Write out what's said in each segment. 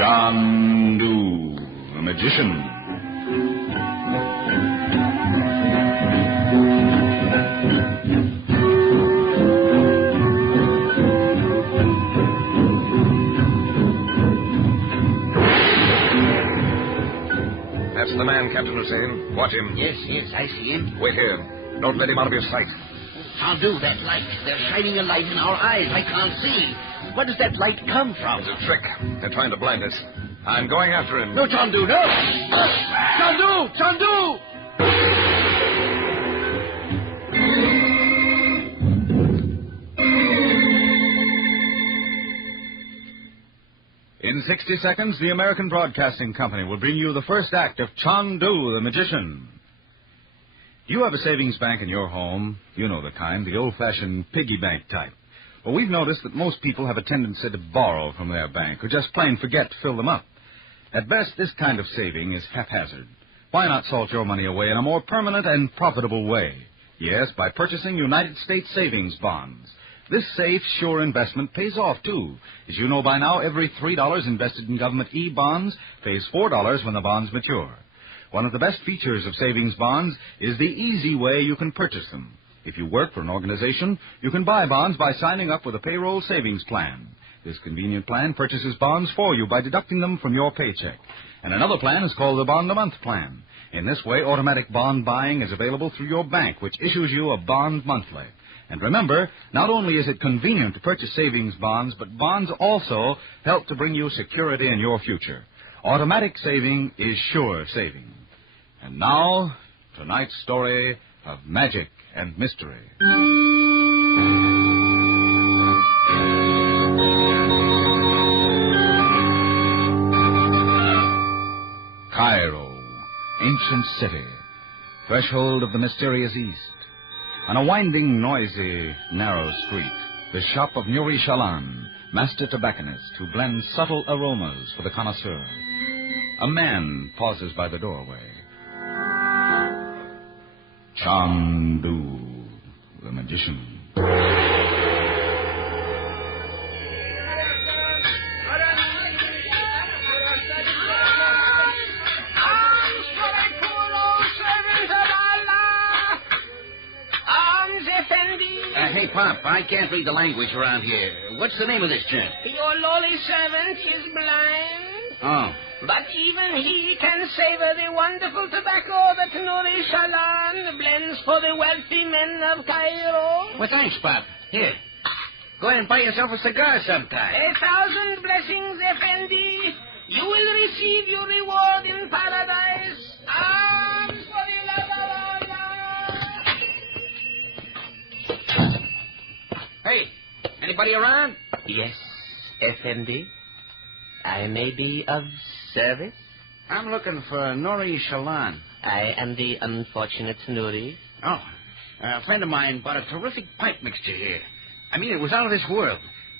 Chandu, the magician. That's the man, Captain Hussein. Watch him. Yes, I see him. Wait here. Don't let him out of your sight. Chandu, that light. They're shining a light in our eyes. I can't see. Where does that light come from? It's a trick. They're trying to blind us. I'm going after him. No, Chandu, no! Chandu! Chandu! In 60 seconds, the American Broadcasting Company will bring you the first act of Chandu, the magician. Do you have a savings bank in your home? You know the kind, the old-fashioned piggy bank type. Well, we've noticed that most people have a tendency to borrow from their bank or just plain forget to fill them up. At best, this kind of saving is haphazard. Why not salt your money away in a more permanent and profitable way? Yes, by purchasing United States savings bonds. This safe, sure investment pays off, too. As you know by now, every $3 invested in government E-bonds pays $4 when the bonds mature. One of the best features of savings bonds is the easy way you can purchase them. If you work for an organization, you can buy bonds by signing up with a payroll savings plan. This convenient plan purchases bonds for you by deducting them from your paycheck. And another plan is called the bond-a-month plan. In this way, automatic bond buying is available through your bank, which issues you a bond monthly. And remember, not only is it convenient to purchase savings bonds, but bonds also help to bring you security in your future. Automatic saving is sure saving. And now, tonight's story of magic and mystery. Cairo, ancient city, threshold of the mysterious East. On a winding, noisy, narrow street, the shop of Nuri Shalan, master tobacconist who blends subtle aromas for the connoisseur. A man pauses by the doorway. Chandu, the magician. Hey, Pop, I can't read the language around here. What's the name of this gent? Your lowly servant is blind. Oh. But even he can savor the wonderful tobacco that Nuri Shalan blends for the wealthy men of Cairo. Well, thanks, Pop. Here. Go ahead and buy yourself a cigar sometime. 1,000 blessings, Effendi. You will receive your reward in paradise. Arms for the love of Allah. Hey, anybody around? Yes, Effendi. I may be of service. I'm looking for Nuri Shalan. I am the unfortunate Nuri. Oh, a friend of mine bought a terrific pipe mixture here. I mean, it was out of this world.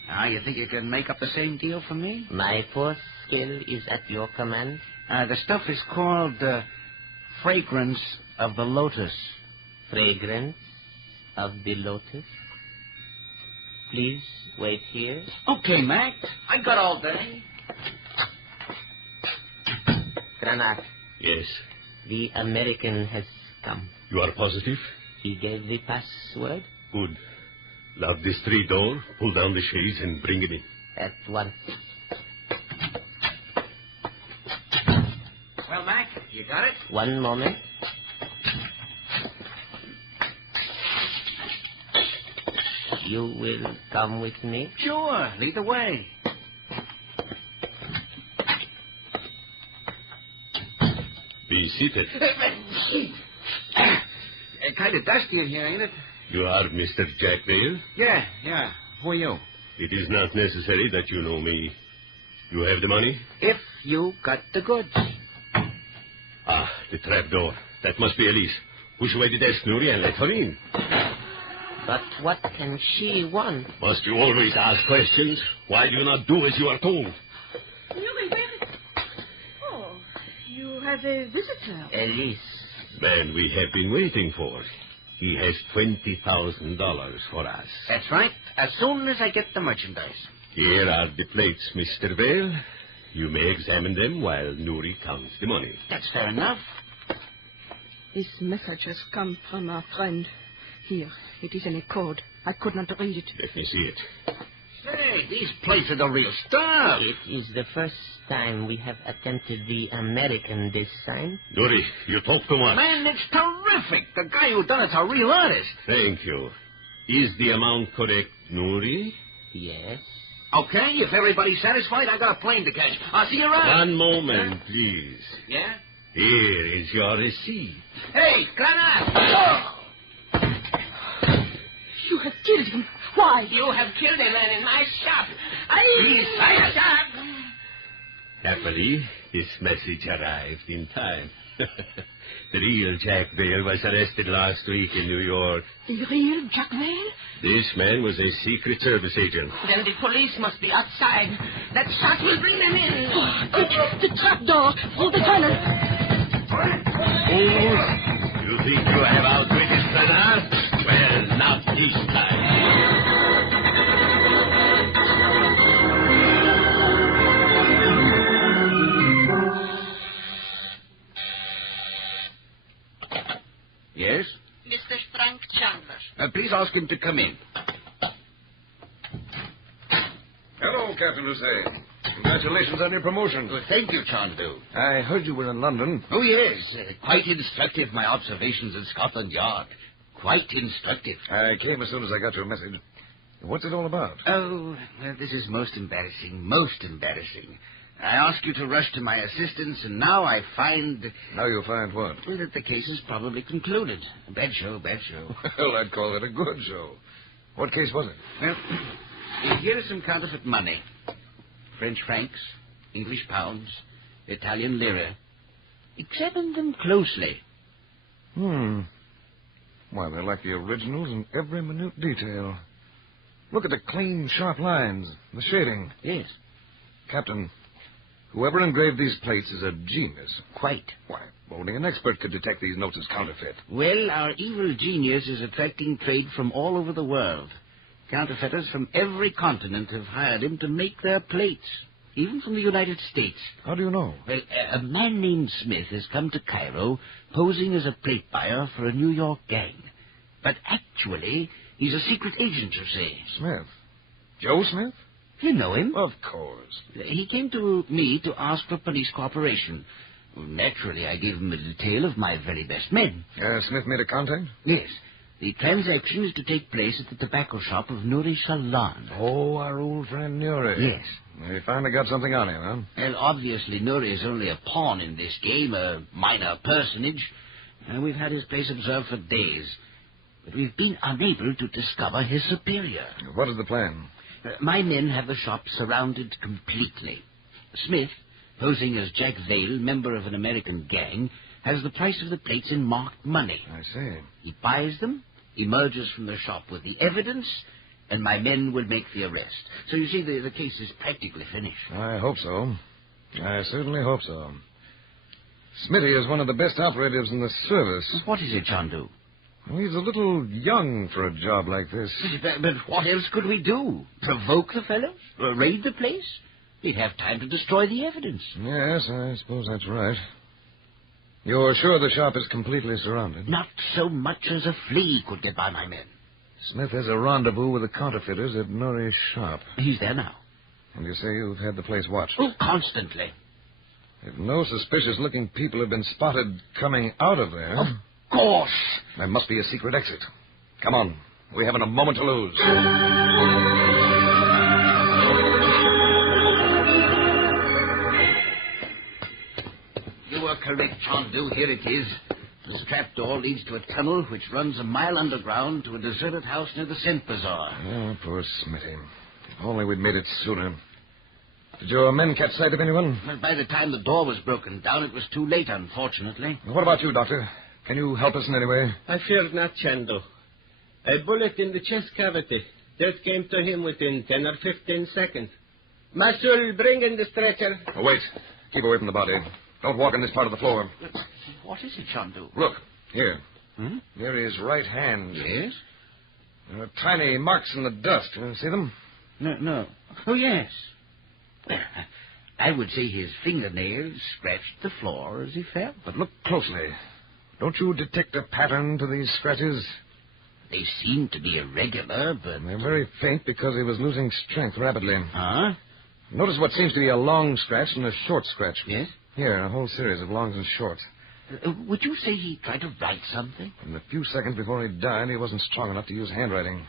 Now, you think you can make up the same deal for me? My poor skill is at your command. The stuff is called Fragrance of the Lotus. Fragrance of the lotus. Please wait here. Okay, Mac. I got all day. Granat, Yes. the American has come. You are positive? He gave the password Good. Lock the street door, pull down the shades, and bring it in. at once. Well, Mac, you got it? One moment. You will come with me? Sure. Lead the way. Be seated. Kind of dusty in here, ain't it? You are Mr. Jack Vale? Yeah. Who are you? It is not necessary that you know me. You have the money? If you got the goods. Ah, the trap door. That must be Elise. Push away the desk, Nuri, and let her in. But what can she want? Must you always ask questions? Why do you not do as you are told? Oh, you have a visitor. Elise. Man we have been waiting for. He has $20,000 for us. That's right. As soon as I get the merchandise. Here are the plates, Mr. Vale. You may examine them while Nouri counts the money. That's fair enough. This message has come from our friend. Here, it is in a code. I could not read it. Let me see it. Say, these plates are the real stuff. It is the first time we have attempted the American design. Nouri, you talk too much. Man, it's terrific. The guy who done it's a real artist. Thank you. Is the amount correct, Nouri? Yes. Okay, if everybody's satisfied, I got a plane to catch. I'll see you around. One moment, please. Yeah? Here is your receipt. Hey, Granat! You have killed him. Why? You have killed a man in my shop. Please, I shop. Happily, this message arrived in time. The real Jack Vale was arrested last week in New York. The real Jack Vale? This man was a Secret Service agent. Then the police must be outside. That shot will bring them in. Quick, the trapdoor through the tunnel. Fools! You think you have outwitted Bernard? Well, not this time. Yes? Mr. Frank Chandler. Please ask him to come in. Hello, Captain Hussein. Congratulations on your promotion. Well, thank you, Chandu. I heard you were in London. Oh, yes. Quite instructive, my observations at Scotland Yard. Quite instructive. I came as soon as I got your message. What's it all about? Oh, this is most embarrassing. Most embarrassing. I asked you to rush to my assistance, and now I find... Now you'll find what? that the case is probably concluded. Bad show, bad show. Well, I'd call it a good show. What case was it? Well, here is some counterfeit money. French francs, English pounds, Italian lira. Examine them closely. Why, they're like the originals in every minute detail. Look at the clean, sharp lines, the shading. Yes. Captain, whoever engraved these plates is a genius. Quite. Why, only an expert could detect these notes as counterfeit. Well, our evil genius is attracting trade from all over the world. Counterfeiters from every continent have hired him to make their plates, even from the United States. How do you know? Well, a man named Smith has come to Cairo posing as a plate buyer for a New York gang. But actually, he's a secret agent, you see. Smith? Joe Smith? You know him? Of course. He came to me to ask for police cooperation. Well, naturally, I gave him a detail of my very best men. Smith made a contact? Yes. The transaction is to take place at the tobacco shop of Nouri Shalan. Oh, our old friend Nuri. Yes. He finally got something on him, huh? Well, obviously, Nouri is only a pawn in this game, a minor personage. We've had his place observed for days. But we've been unable to discover his superior. What is the plan? My men have the shop surrounded completely. Smith, posing as Jack Vale, member of an American gang, has the price of the plates in marked money. I see. He buys them, emerges from the shop with the evidence, and my men will make the arrest. So you see, the case is practically finished. I hope so. I certainly hope so. Smitty is one of the best operatives in the service. What is it, Chandu? Well, he's a little young for a job like this. But what else could we do? Provoke the fellows? Raid the place? He'd have time to destroy the evidence. Yes, I suppose that's right. You're sure the shop is completely surrounded? Not so much as a flea could get by my men. Smith has a rendezvous with the counterfeiters at Nuri's shop. He's there now. And you say you've had the place watched? Oh, constantly. If no suspicious-looking people have been spotted coming out of there... Of course. There must be a secret exit. Come on. We haven't a moment to lose. You were correct, Chandu. Here it is. This trapdoor leads to a tunnel which runs a mile underground to a deserted house near the Scent Bazaar. Oh, poor Smitty. If only we'd made it sooner. Did your men catch sight of anyone? Well, by the time the door was broken down, it was too late, unfortunately. What about you, Doctor? Can you help us in any way? I fear not, Chandu. A bullet in the chest cavity. Death came to him within 10 or 15 seconds. Marshal, bring in the stretcher. Oh, wait. Keep away from the body. Don't walk on this part of the floor. What is it, Chandu? Look, here. Hmm? Near his right hand. Yes? There are tiny marks in the dust. See them? No. Oh, yes. I would say his fingernails scratched the floor as he fell. But look closely. Don't you detect a pattern to these scratches? They seem to be irregular, but... They're very faint because he was losing strength rapidly. Huh? Notice what seems to be a long scratch and a short scratch. Yes? Here, a whole series of longs and shorts. Would you say he tried to write something? In the few seconds before he died, he wasn't strong enough to use handwriting.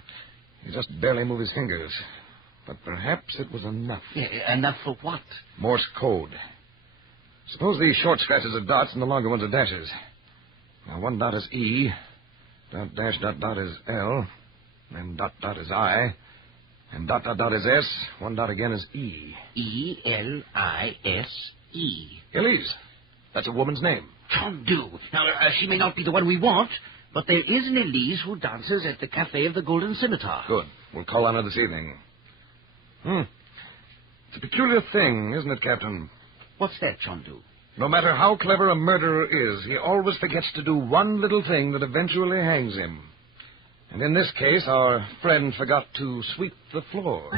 He just barely moved his fingers. But perhaps it was enough. Yeah, enough for what? Morse code. Suppose these short scratches are dots and the longer ones are dashes. Now, one dot is E, dot dash dot dot is L, then dot dot is I, and dot dot dot is S, one dot again is E. E-L-I-S-E. Elise. That's a woman's name. Chandu. Now, she may not be the one we want, but there is an Elise who dances at the Cafe of the Golden Scimitar. Good. We'll call on her this evening. It's a peculiar thing, isn't it, Captain? What's that, Chandu? No matter how clever a murderer is, he always forgets to do one little thing that eventually hangs him. And in this case, our friend forgot to sweep the floor.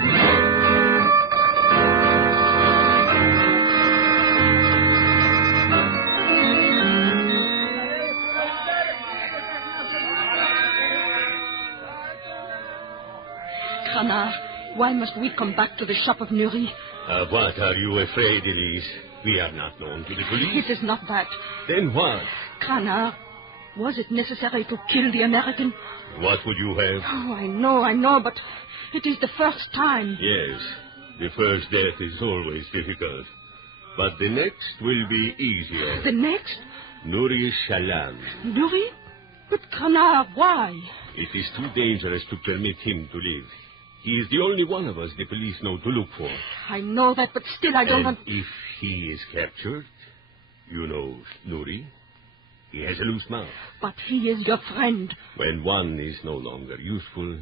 Canard, why must we come back to the shop of Nuri? Of what are you afraid, Elise? We are not known to the police. It is not that. Then what? Canard, was it necessary to kill the American? What would you have? Oh, I know, but it is the first time. Yes, the first death is always difficult. But the next will be easier. The next? Nuri Shalan. Nuri? But Canard, why? It is too dangerous to permit him to live. He is the only one of us the police know to look for. I know that, but still I don't And want... if he is captured, you know Nuri, he has a loose mouth. But he is your friend. When one is no longer useful,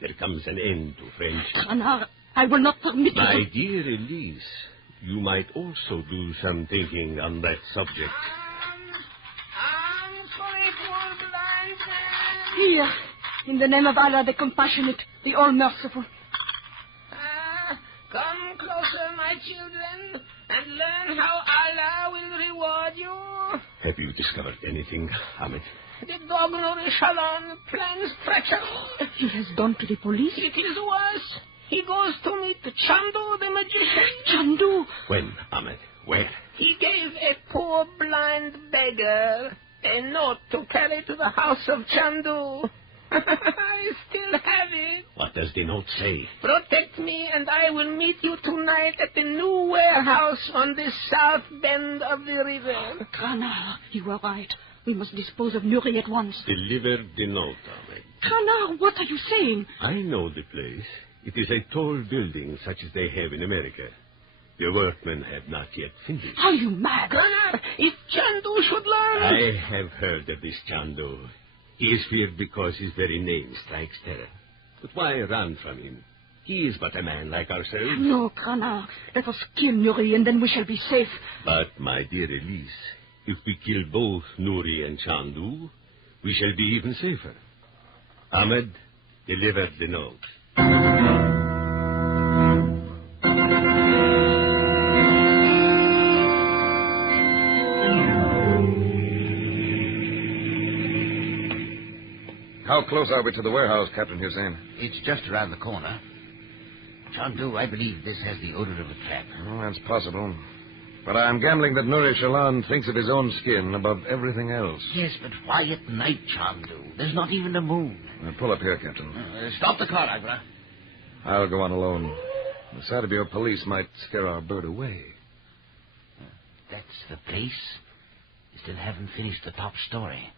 there comes an end to friendship. Canard, I will not permit you My to... dear Elise, you might also do some thinking on that subject. I'm sorry, poor blind man. Here, in the name of Allah, the compassionate, the all-merciful. Come closer, my children, and learn how Allah will reward you. Have you discovered anything, Ahmed? The dog Nuri Shalan plans treachery. He has gone to the police? It is worse. He goes to meet Chandu, the magician. Chandu! When, Ahmed? Where? He gave a poor blind beggar a note to carry to the house of Chandu. I still have it. What does the note say? Protect me, and I will meet you tonight at the new warehouse on the south bend of the river. Canard, you are right. We must dispose of Nuri at once. Deliver the note, Ahmed. Canard, what are you saying? I know the place. It is a tall building such as they have in America. The workmen have not yet finished. Are you mad? Gunnar, if Chandu should learn... I have heard of this Chandu. He is feared because his very name strikes terror. But why run from him? He is but a man like ourselves. No, Canard. Let us kill Nuri, and then we shall be safe. But, my dear Elise, if we kill both Nuri and Chandu, we shall be even safer. Ahmed, deliver the note. How close are we to the warehouse, Captain Hussein? It's just around the corner. Chandu, I believe this has the odor of a trap. Oh, that's possible. But I'm gambling that Nuri Shalan thinks of his own skin above everything else. Yes, but why at night, Chandu? There's not even a moon. Now, pull up here, Captain. Stop the car, Agra. I'll go on alone. The sight of your police might scare our bird away. That's the place. You still haven't finished the top story.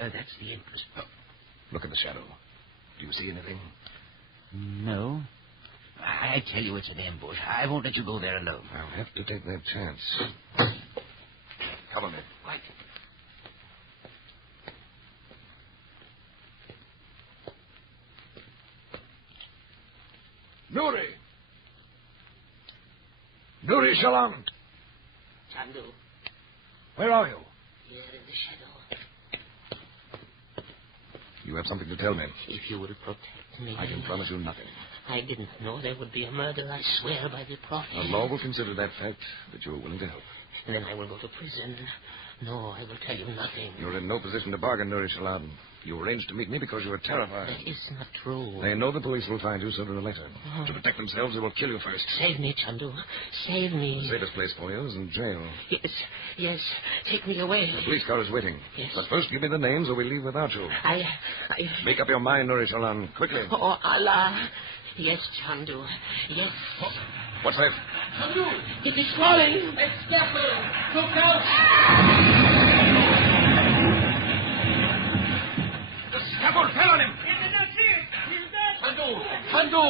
That's the entrance. Oh. Look at the shadow. Do you see anything? No. I tell you it's an ambush. I won't let you go there alone. I'll have to take that chance. Cover me. Right. Nuri! Nuri Shalan! Chandu, Where are you? here in the shadow. You have something to tell me. If you will protect me... I can promise you nothing. I didn't know there would be a murder, I swear by the prophet. The law will consider that fact that you are willing to help. And then I will go to prison. No, I will tell you nothing. You're in no position to bargain, Nuri Shalan. You arranged to meet me because you were terrified. That is not true. They know the police will find you sooner or later. To protect themselves, they will kill you first. Save me, Chandu. Save me. The safest place for you is in jail. Yes. Take me away. The police car is waiting. Yes. But first, give me the names or we leave without you. I... Make up your mind, Nuri Shalan. Quickly. Oh, Allah. Yes, Chandu. Yes. Oh, what's that? Chandu! It is falling. It's careful. Look out. The scaffold fell on him. You did not see it. He's dead. Chandu!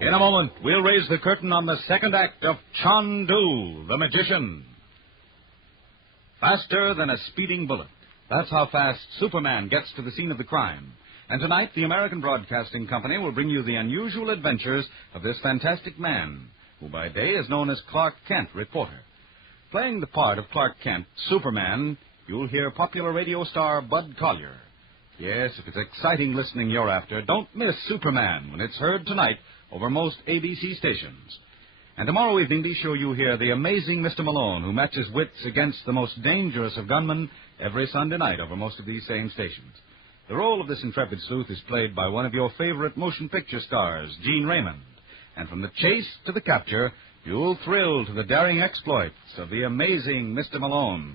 In a moment, we'll raise the curtain on the second act of Chandu, the Magician. Faster than a speeding bullet. That's how fast Superman gets to the scene of the crime. And tonight, the American Broadcasting Company will bring you the unusual adventures of this fantastic man, who by day is known as Clark Kent, reporter. Playing the part of Clark Kent, Superman, you'll hear popular radio star Bud Collyer. Yes, if it's exciting listening you're after, don't miss Superman when it's heard tonight over most ABC stations. And tomorrow evening, be sure you hear the amazing Mr. Malone, who matches wits against the most dangerous of gunmen every Sunday night over most of these same stations. The role of this intrepid sleuth is played by one of your favorite motion picture stars, Gene Raymond. And from the chase to the capture, you'll thrill to the daring exploits of the amazing Mr. Malone.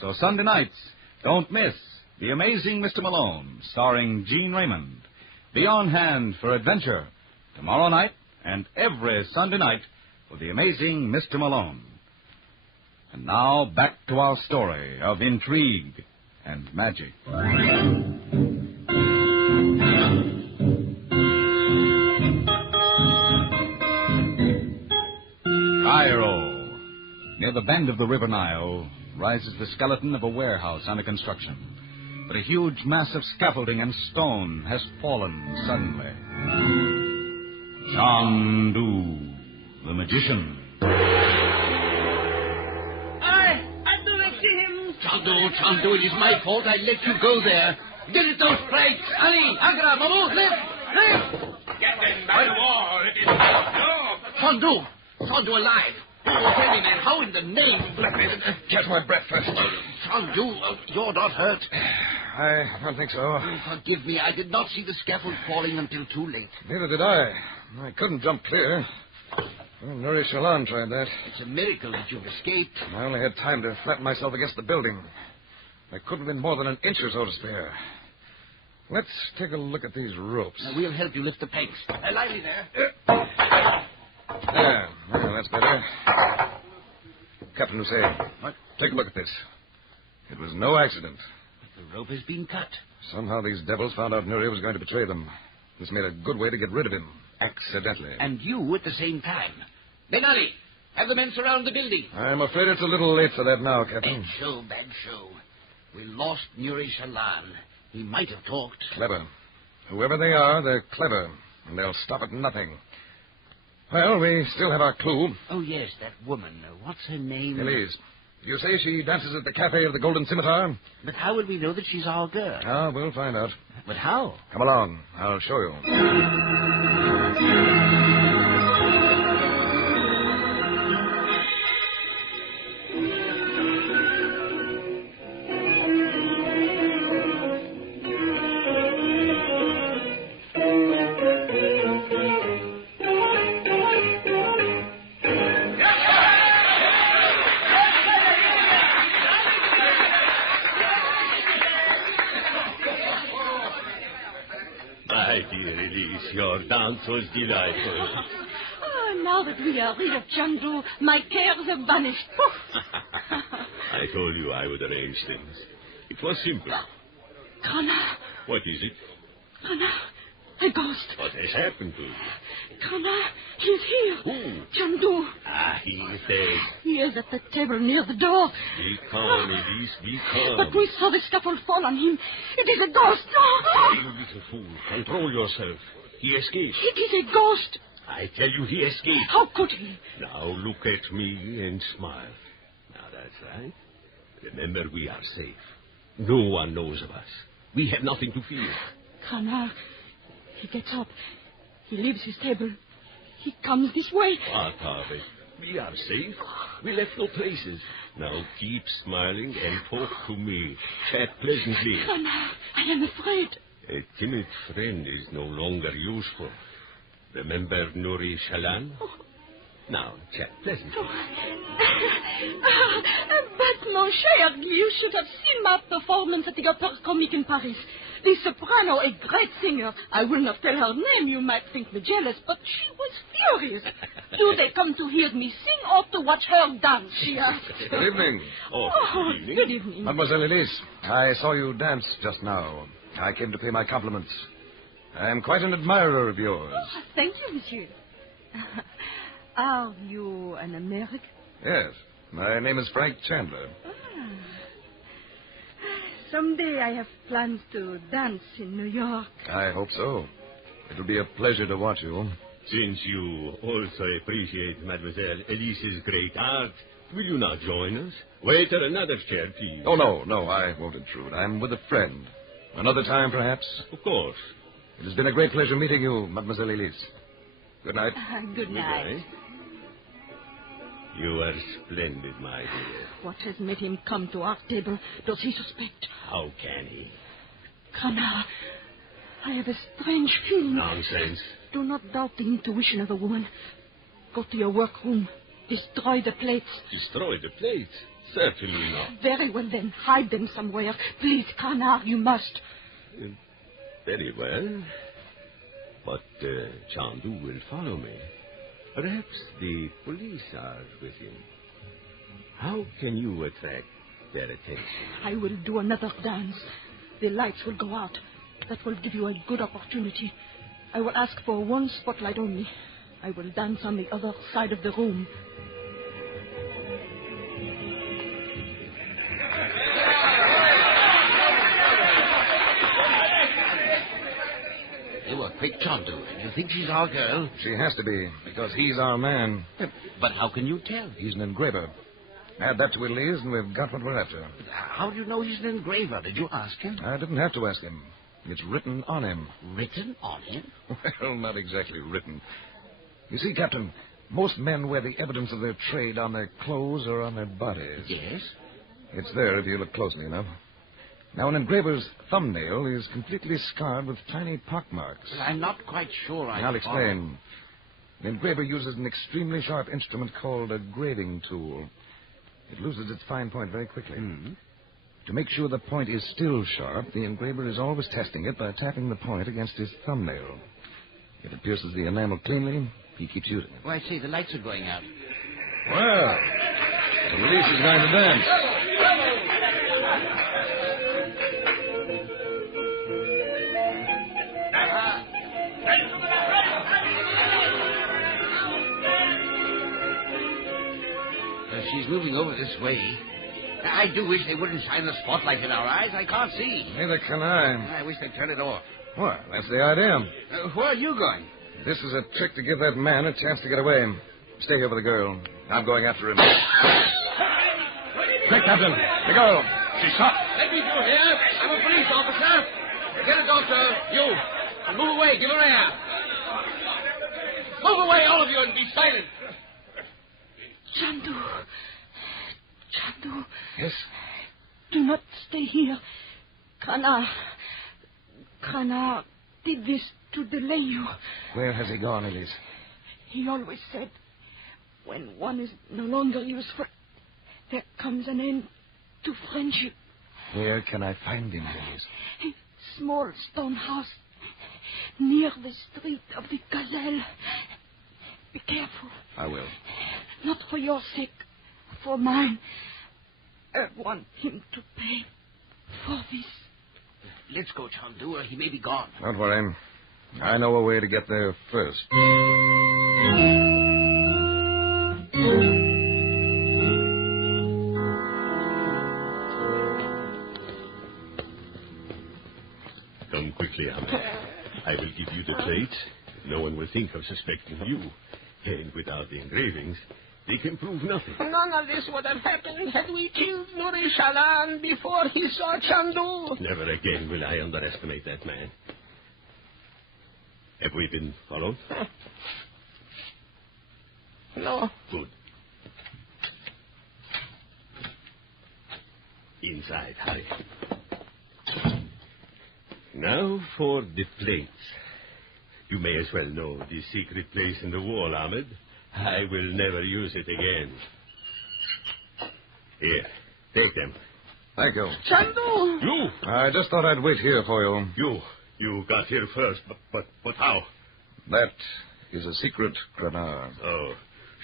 So Sunday nights, don't miss The Amazing Mr. Malone, starring Gene Raymond. Be on hand for adventure tomorrow night and every Sunday night with The Amazing Mr. Malone. And now back to our story of intrigue and magic. Cairo. Near the bend of the River Nile rises the skeleton of a warehouse under construction. But a huge mass of scaffolding and stone has fallen suddenly. Chandu, the magician. I do not see him. Chandu, it is my fault I let you go there. Get it those strikes. Ali, Agra, Mahmoud, lift. Get them by the wall. It is no. Chandu alive. Oh, tell me, man, how in the name... Let me catch my breath first. Chandu, you're not hurt. I don't think so. Forgive me, I did not see the scaffold falling until too late. Neither did I. I couldn't jump clear. Well, Nuri Shalan tried that. It's a miracle that you've escaped. I only had time to flatten myself against the building. There couldn't have been more than an inch or so to spare. Let's take a look at these ropes. We'll help you lift the pegs. Lively there. There. Well, that's better. Captain Hussein. What? Take a look at this. It was no accident. The rope has been cut. Somehow these devils found out Nuri was going to betray them. This made a good way to get rid of him. Accidentally. And you at the same time. Ben Ali, have the men surround the building. I'm afraid it's a little late for that now, Captain. Bad show. We lost Nuri Shalan. He might have talked. Clever. Whoever they are, they're clever. And they'll stop at nothing. Well, we still have our clue. Oh, yes, that woman. What's her name? Elise. You say she dances at the Cafe of the Golden Scimitar? But how will we know that she's our girl? Ah, we'll find out. But how? Come along. I'll show you. My dear Elise, your dance was delightful. Now that we are rid of Chandu, my cares are banished. I told you I would arrange things. It was simple. Kana, What is it? a ghost. What has happened to you? Kana, he's here. Who? Chandu. He is dead. He is at the table near the door. Be calm, Elise, be calm. But we saw the scaffold fall on him. It is a ghost. You little fool, control yourself. He escaped. It is a ghost. I tell you, he escaped. How could he? Now look at me and smile. Now that's right. Remember, we are safe. No one knows of us. We have nothing to fear. Canard, he gets up. He leaves his table. He comes this way. What of it? We are safe. We left no traces. Now keep smiling and talk to me. Chat pleasantly. Canard, I am afraid. A timid friend is no longer useful. Remember Nouri Shalan? Now, chat pleasantly. But, mon cher, you should have seen my performance at the Opera Comique in Paris. The soprano, a great singer. I will not tell her name. You might think me jealous, but she was furious. Do they come to hear me sing or to watch her dance? She asked. Good evening. Oh, good evening. Good evening. Mademoiselle Elise, I saw you dance just now. I came to pay my compliments. I am quite an admirer of yours. Oh, thank you, monsieur. Are you an American? Yes. My name is Frank Chandler. Someday I have plans to dance in New York. I hope so. It will be a pleasure to watch you. Since you also appreciate Mademoiselle Elise's great art, will you not join us? Waiter, another chair, please. Oh, no, I won't intrude. I'm with a friend. Another time, perhaps? Of course. It has been a great pleasure meeting you, Mademoiselle Elise. Good night. Good night. You are splendid, my dear. What has made him come to our table? Does he suspect? How can he? Canard, I have a strange feeling. Nonsense. Do not doubt the intuition of a woman. Go to your workroom. Destroy the plates. Destroy the plates? Certainly not. Very well, then. Hide them somewhere. Please, Canard, you must. Very well. But Chandu will follow me. Perhaps the police are with him. How can you attract their attention? I will do another dance. The lights will go out. That will give you a good opportunity. I will ask for one spotlight only. I will dance on the other side of the room. You were quick, Chandu. You think she's our girl? She has to be, because he's our man. But how can you tell? He's an engraver. Add that to Elise, and we've got what we're after. How do you know he's an engraver? Did you ask him? I didn't have to ask him. It's written on him. Written on him? Well, not exactly written. You see, Captain, most men wear the evidence of their trade on their clothes or on their bodies. Yes? It's there if you look closely enough. Now, an engraver's thumbnail is completely scarred with tiny pockmarks. Well, I'm not quite sure I'll explain. An engraver uses an extremely sharp instrument called a grading tool. It loses its fine point very quickly. Mm-hmm. To make sure the point is still sharp, the engraver is always testing it by tapping the point against his thumbnail. If it pierces the enamel cleanly, he keeps using it. Oh, I see. The lights are going out. Well, the Elise is going to dance. She's moving over this way. I do wish they wouldn't shine the spotlight in our eyes. I can't see. Neither can I. I wish they'd turn it off. Well, that's the idea. Where are you going? This is a trick to give that man a chance to get away. Stay here with the girl. I'm going after him. Quick, Captain. The girl. She's shot. Let me through here. I'm a police officer. Get a doctor. You. And move away. Give her air. Move away, all of you, and be silent. Chandu. Yes? Do not stay here. Canard did this to delay you. Where has he gone, Elise? He always said, when one is no longer useful, there comes an end to friendship. Where can I find him, Elise? A small stone house near the street of the Gazelle. Be careful. I will. Not for your sake, for mine. I want him to pay for this. Let's go, Chandu. He may be gone. Don't worry. I know a way to get there first. Come quickly, Ahmed. I will give you the plate. No one will think of suspecting you. And without the engravings, they can prove nothing. None of this would have happened had we killed Nuri Shalan before he saw Chandu. Never again will I underestimate that man. Have we been followed? No. Good. Inside, hurry. Now for the plates. You may as well know the secret place in the wall, Ahmed. I will never use it again. Here, take them. Thank you. Chandu! You! I just thought I'd wait here for you. You got here first, but how? That is a secret, Grenard. Oh,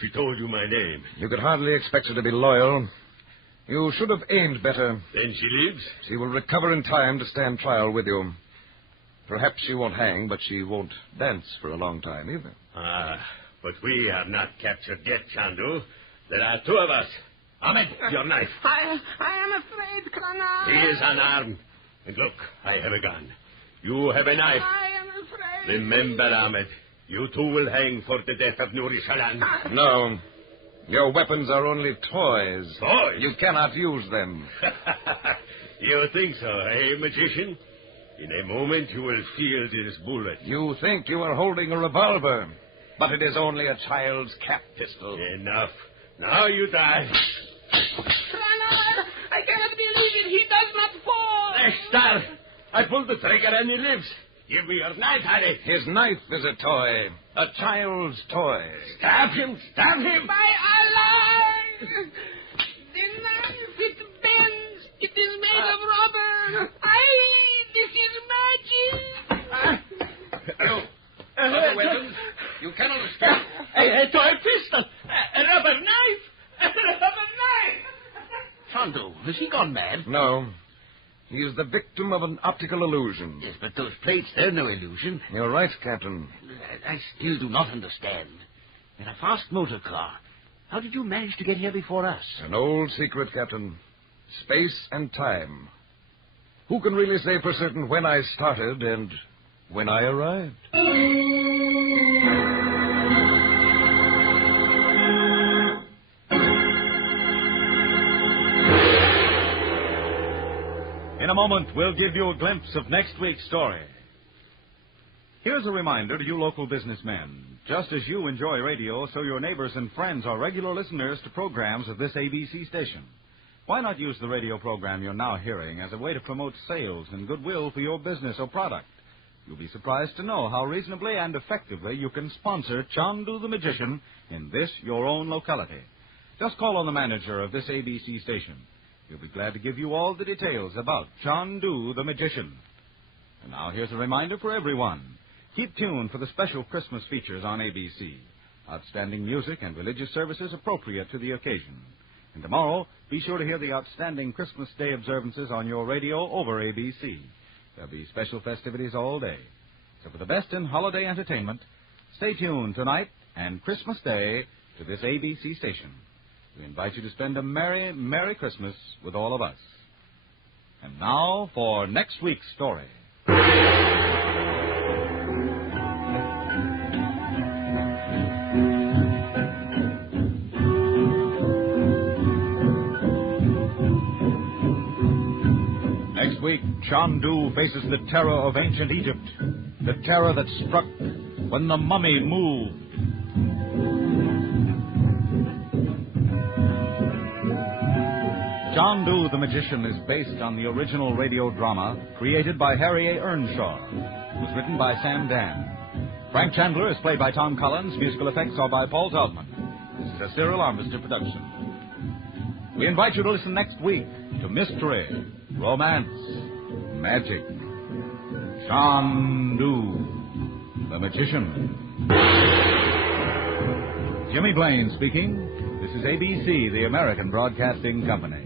she told you my name. You could hardly expect her to be loyal. You should have aimed better. Then she lives? She will recover in time to stand trial with you. Perhaps she won't hang, but she won't dance for a long time either. But we have not captured yet, Chandu. There are two of us. Ahmed, your knife. I am afraid, Grenard. He is unarmed. And look, I have a gun. You have a knife. I am afraid. Remember, Ahmed, you too will hang for the death of Nuri Shalan. No. Your weapons are only toys. Toys? You cannot use them. You think so, eh, magician? In a moment you will feel this bullet. You think you are holding a revolver, but it is only a child's cap pistol. Enough. Now you die. Grenard, I cannot believe it. He does not fall. Star, I pulled the trigger and he lives. Give me your knife, Harry. His knife is a toy. A child's toy. Stab him! Stab him! By Allah! The knife, it bends. It is made of rubber. This is magic. Other weapons? You cannot escape. A toy pistol. A rubber knife. A rubber knife. Chandu, has he gone mad? No. He is the victim of an optical illusion. Yes, but those plates, they're no illusion. You're right, Captain. I still do not understand. In a fast motor car. How did you manage to get here before us? An old secret, Captain. Space and time. Who can really say for certain when I started and when I arrived? In a moment, we'll give you a glimpse of next week's story. Here's a reminder to you local businessmen. Just as you enjoy radio, so your neighbors and friends are regular listeners to programs of this ABC station. Why not use the radio program you're now hearing as a way to promote sales and goodwill for your business or product? You'll be surprised to know how reasonably and effectively you can sponsor Chandu the Magician in this, your own locality. Just call on the manager of this ABC station. He'll be glad to give you all the details about Chandu the Magician. And now here's a reminder for everyone. Keep tuned for the special Christmas features on ABC. Outstanding music and religious services appropriate to the occasion. And tomorrow, be sure to hear the outstanding Christmas Day observances on your radio over ABC. There'll be special festivities all day. So for the best in holiday entertainment, stay tuned tonight and Christmas Day to this ABC station. We invite you to spend a merry, merry Christmas with all of us. And now for next week's story. Next week, Chandu faces the terror of ancient Egypt, the terror that struck when the mummy moved. Chandu the Magician is based on the original radio drama created by Harry A. Earnshaw. It was written by Sam Dan. Frank Chandler is played by Tom Collins. Musical effects are by Paul Taubman. This is a Cyril Armister production. We invite you to listen next week to mystery, romance, magic. Chandu the Magician. Jimmy Blaine speaking. This is ABC, the American Broadcasting Company.